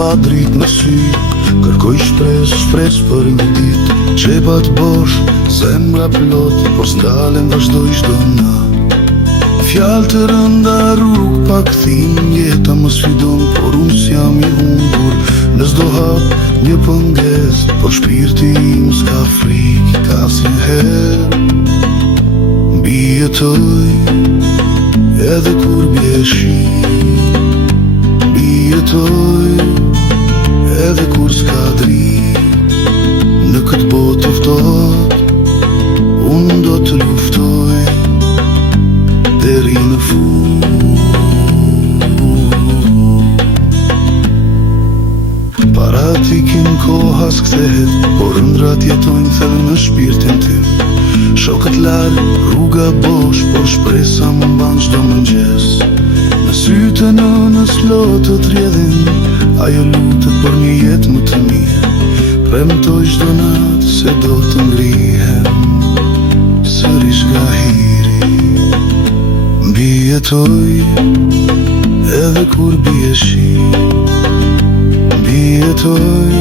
pa drit në sy. Kërkoj shpres për një dit, qepat bosh, zemra plot, por s'ndalen vazhdoj çdo nat. Fjallë të rënda rrug pa kthim, jeta më sfidon, por unë s'jam i humbur. Në s'do hap një pënges, por shpirti im s'ka frik, ka asnjëherë. Mbi jetoj, edhe kur bie shi. Mbi jetoj, edhe kur s'ka drit. Në këtë botë të ftohtë, unë do të luftoj deri në fund. Paratikin koha s'kthehet, por ëndrat jetojnë thellë në shpirtin tim. Shokët larë, rruga bosh, por shpresa më mban çdo mëngjes. Në sytë e nënës lotët rjedhin, ajo lutet për një jetë më të mirë. Premtoj çdo natë se do të ngrihem sërish nga hiri. Mbi jetoj, edhe kur bie shi. Mbi jetoj,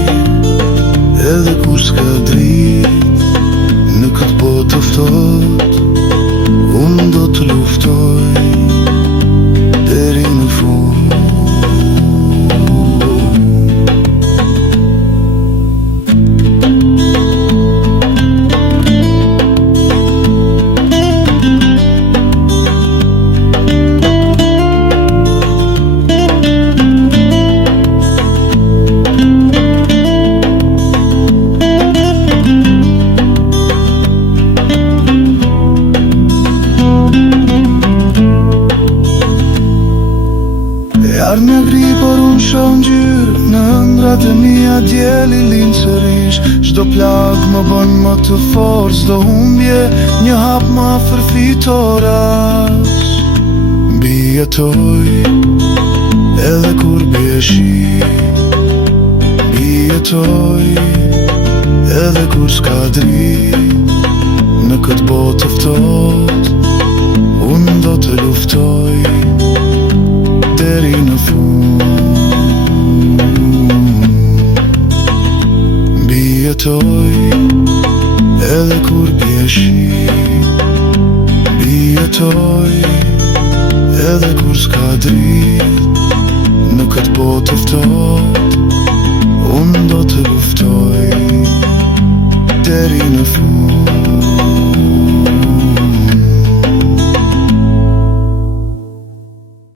edhe kur s'ka drit. Në këtë botë të ftohtë, unë do të luftoj deri në fund. Jarë një gri, por unë shoh ngjyrë, në ëndrat e mia djeli lind sërish. Çdo plagë më bën më të fortë, s'do humbje një hap më afër fitoras. Mbi jetoj, edhe kur bie shi. Mbi jetoj, edhe kur s'ka drit. Në këtë botë të ftohtë, unë do të luftoj deri në fund. Mbi jetoj, edhe kur bie shi. Mbi jetoj, edhe kur s'ka drit. Në këtë botë të ftohtë, unë do të luftoj deri në fund.